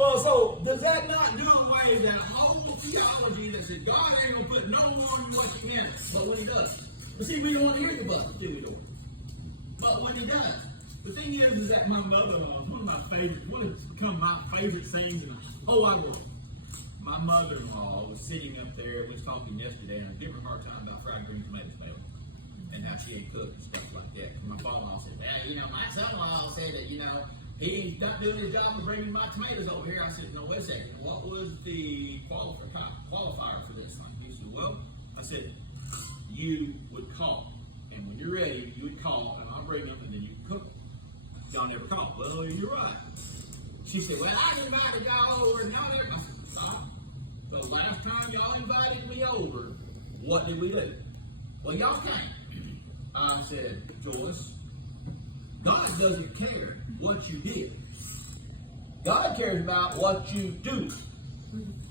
Well, so does that not do away with that whole theology that said God ain't gonna put no more on you what you can? But when He does, but see, we don't want to hear the but, do we? Don't. But when He does, the thing is that my mother-in-law, one of my favorite, one has become my favorite things in the whole wide world. My mother-in-law was sitting up there, we was talking yesterday, and giving her a hard time about fried green tomatoes, baby, and how she ain't cooked and stuff like that. And my father-in-law said, hey, my son-in-law said that, he's not doing his job of bringing my tomatoes over here. I said, no, wait a second. What was the qualifier for this? He said, well, I said, you would call. And when you're ready, you would call, and I'll bring them, and then you can cook them. Y'all never called. Well, you're right. She said, well, I invited y'all over, and y'all never. I said, stop. The last time y'all invited me over, what did we do? Well, y'all came. I said, Joyce, God doesn't care what you did. God cares about what you do.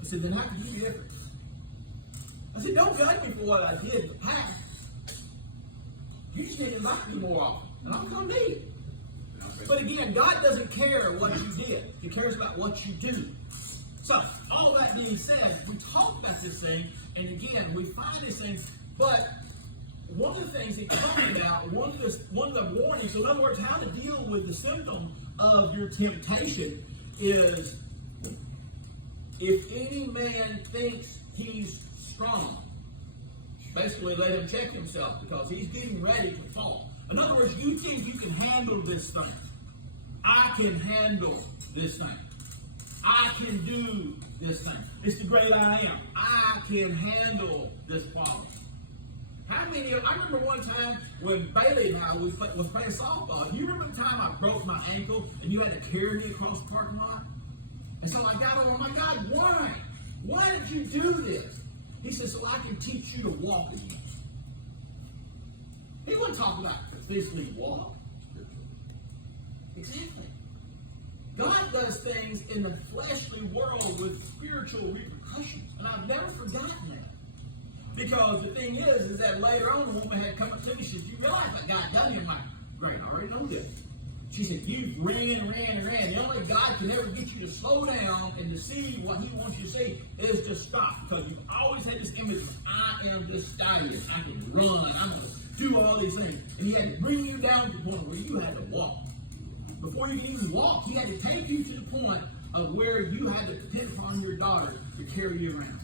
I said, then how can you be different? I said, don't judge me for what I did in the past. You just need to invite me more often, and I'm going to need it. But again, God doesn't care what you did. He cares about what you do. So, all that being said, we talk about this thing, and again, we find this thing, but one of the things he talked about, one of the warnings, so in other words, how to deal with the symptom of your temptation is, if any man thinks he's strong, basically let him check himself, because he's getting ready to fall. In other words, you think you can handle this thing. I can handle this thing. I can do this thing. It's the great I am. I can handle this problem. How many of, I remember one time when Bailey and I was playing softball. Do you remember the time I broke my ankle and you had to carry me across the parking lot? And so I got on, oh my God, why? Why did you do this? He said, so I can teach you to walk again. He wasn't talking about to physically walk. Exactly. God does things in the fleshly world with spiritual repercussions. And I've never forgotten that. Because the thing is that later on the woman had come up to me, she said, you realize what God done here? I'm like, great, I already know this. She said, you ran and ran and ran. The only way God can ever get you to slow down and to see what He wants you to see is to stop. Because you've always had this image of, I am this stallion. I can run. I'm going to do all these things. And He had to bring you down to the point where you had to walk. Before you could even walk, He had to take you to the point of where you had to depend upon your daughter to carry you around.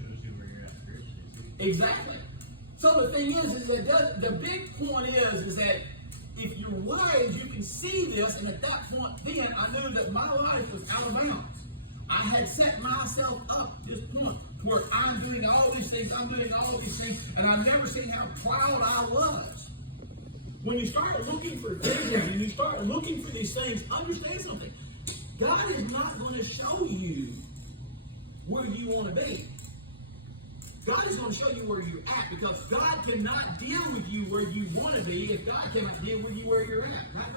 Shows you where you're at spiritually. Exactly. So the thing is that the big point is that if you're wise, you can see this, and at that point then, I knew that my life was out of bounds. I had set myself up to this point where I'm doing all these things, and I've never seen how proud I was. When you start looking for vision and you start looking for these things, understand something. God is not going to show you where you want to be. God is going to show you where you're at, because God cannot deal with you where you want to be if God cannot deal with you where you're at. Right?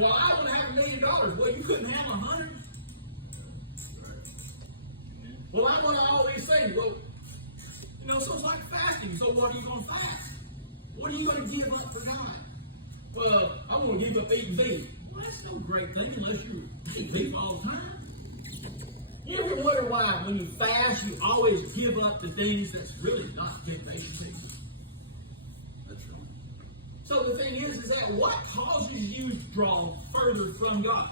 Well, I want to have $1 million. Well, you couldn't have 100. Well, I want all these things. Well, so it's like fasting. So what are you going to fast? What are you going to give up for God? Well, I'm going to give up eating beef. Well, that's no great thing unless you eat beef all the time. You ever wonder why when you fast, you always give up the things that's really not temptation to you? That's right. So the thing is that what causes you to draw further from God?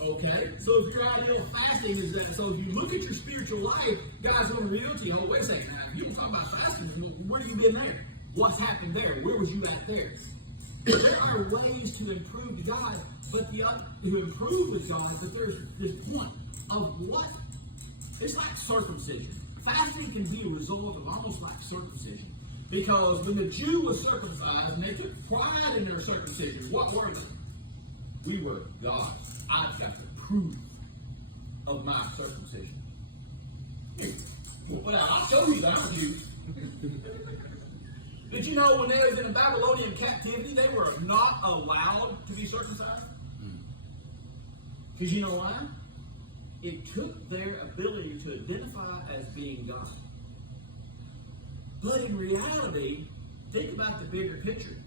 Okay, so if your ideal fasting is that, so if you look at your spiritual life, God's going to reveal to you, oh, wait a second, now, you don't talk about fasting, where have you been there? What's happened there? Where was you at there? There are ways to improve to God, but to improve with God, but there's this point of what? It's like circumcision. Fasting can be a result of almost like circumcision. Because when the Jew was circumcised and they took pride in their circumcision, what were they? We were God's. I've got the proof of my circumcision. Well, I'll show you that, aren't you? Did you know when they was in a Babylonian captivity, they were not allowed to be circumcised? Because you know why? It took their ability to identify as being God. But in reality, think about the bigger picture.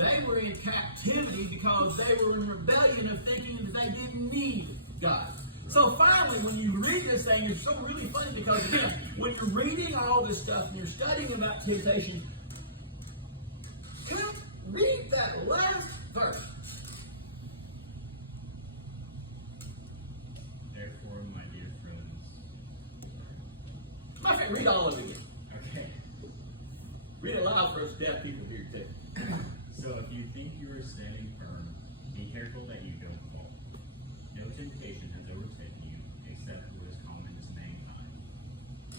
They were in captivity because they were in rebellion of thinking that they didn't need God. So finally, when you read this thing, it's so really funny because, again, when you're reading all this stuff and you're studying about temptation, can I read that last verse? Therefore, my dear friends. My friend, read all of it again. Okay. Read it loud for us deaf people here, too. So if you think you are standing firm, be careful that you don't fall. No temptation has overtaken you except what is common to mankind.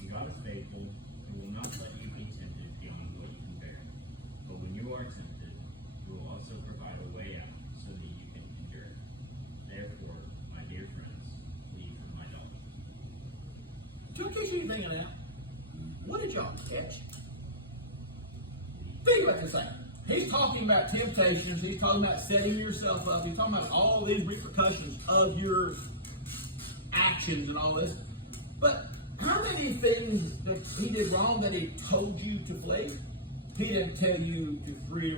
And God is faithful, who will not let you be tempted beyond what you can bear. But when you are tempted, He will also provide a way out so that you can endure it. Therefore, my dear friends, flee from idolatry. Did y'all catch anything in that? What did y'all catch? Think about this thing. He's talking about temptations. He's talking about setting yourself up. He's talking about all these repercussions of your actions and all this. But how many things that he did wrong that he told you to flee? He didn't tell you to flee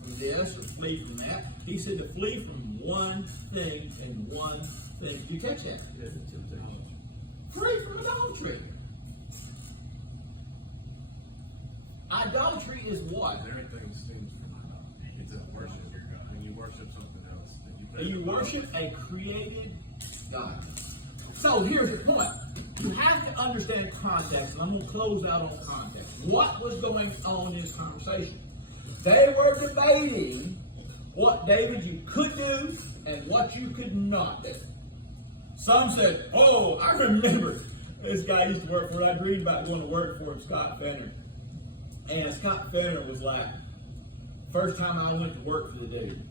from this or flee from that. He said to flee from one thing and one thing. Did you catch that? Flee from idolatry. Idolatry is what? Everything stems from idolatry. It's a worship. When you worship something else, that You worship a created God. So here's the point. You have to understand context, and I'm going to close out on context. What was going on in this conversation? They were debating what, David, you could do and what you could not do. Some said, oh, I remember this guy used to work for, I'd read about going to work for him, Scott Fenner. And Scott Fenner was like, first time I went to work for the dude,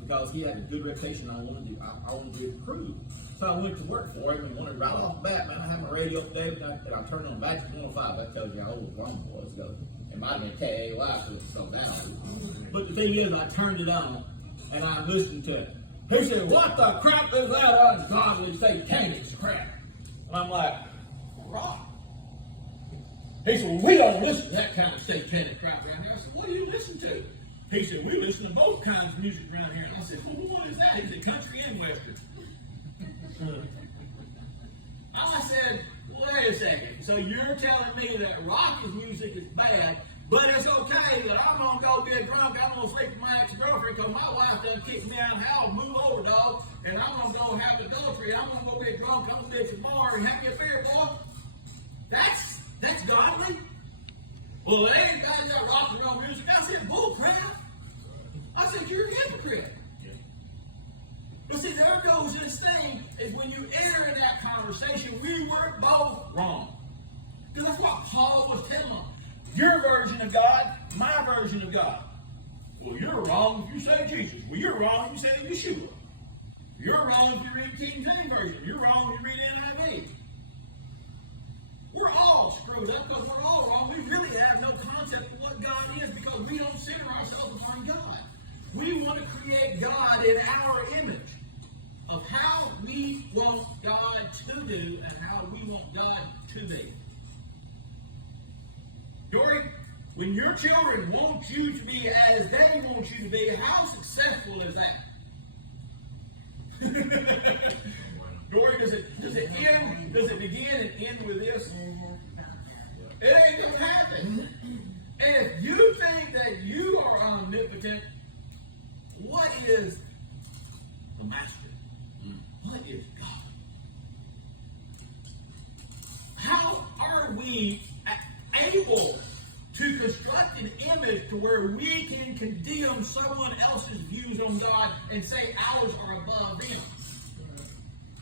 because he had a good reputation, I wanted to be approved. So I went to work for him and wanted right off the bat, man, I had my radio up there, and I turned on back to 105. That tells you how old Rome was. So it might have been KAY, so it's so down. But the thing is, I turned it on, and I listened to it. He said, what the crap is that ungodly satanic crap? And I'm like, right. He said, well, we don't listen to that kind of satanic crap around here. I said, what do you listen to? He said, we listen to both kinds of music around here. And I said, well, what is that? He said, country and western. I said, wait a second. So you're telling me that rock music is bad, but it's okay that I'm going to go get drunk, I'm going to sleep with my ex-girlfriend because my wife done kicked me out of the house, move over, dog, and I'm going to go have adultery. I'm going to go get drunk, I'm going to get some bar and have me a beer, boy. That's godly? Well, they ain't got that rock and roll music. I said, bull crap. I said, you're a hypocrite. But see, there goes this thing, is when you enter in that conversation, we were both wrong. Because that's what Paul was telling them. Your version of God, my version of God. Well, you're wrong if you say Jesus. Well, you're wrong if you say Yeshua. You're wrong if you read King James Version. You're wrong if you read NIV. We're all screwed up because we're all wrong. We really have no concept of what God is because we don't center ourselves upon God. We want to create God in our image of how we want God to do and how we want God to be. Dory, when your children want you to be as they want you to be, how successful is that? Dory, does it begin and end with this? It ain't gonna happen. If you think that you are omnipotent, what is the master? What is God? How are we able to construct an image to where we can condemn someone else's views on God and say ours are above them?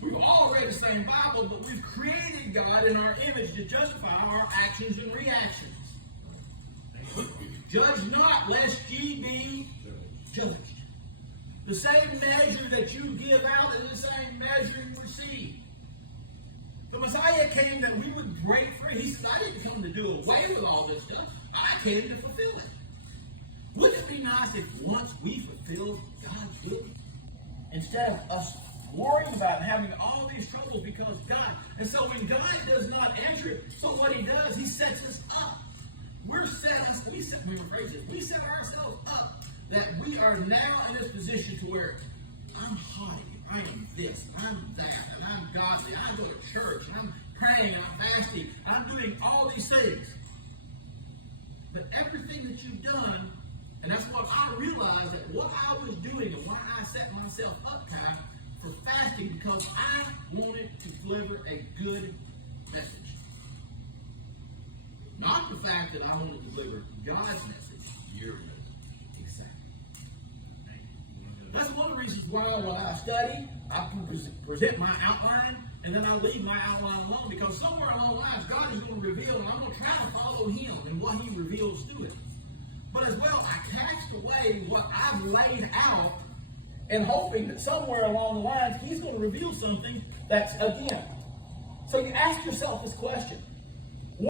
We've all read the same Bible, but we've created God in our image to justify our actions and reactions. Judge not, lest ye be judged. The same measure that you give out is the same measure you receive. The Messiah came that we would break free. He said, I didn't come to do away with all this stuff. I came to fulfill it. Wouldn't it be nice if once we fulfilled God's will, instead of us worrying about having all these troubles because God, and so when God does not answer it, so what he does, he sets us up. We set ourselves up that we are now in this position to where I'm haughty, I am this, I'm that, and I'm godly, I go to church, and I'm praying, and I'm fasting, I'm doing all these things. But everything that you've done, and that's what I realized, that what I was doing and why I set myself up time for fasting, because I wanted to deliver a good message. Not the fact that I wanted to deliver God's message. Your message. Exactly. That's one of the reasons why when I study, I present my outline, and then I leave my outline alone, because somewhere along the lines, God is going to reveal, and I'm going to try to follow Him and what He reveals to it. But as well, I cast away what I've laid out, and hoping that somewhere along the lines, He's going to reveal something that's, again. So you ask yourself this question.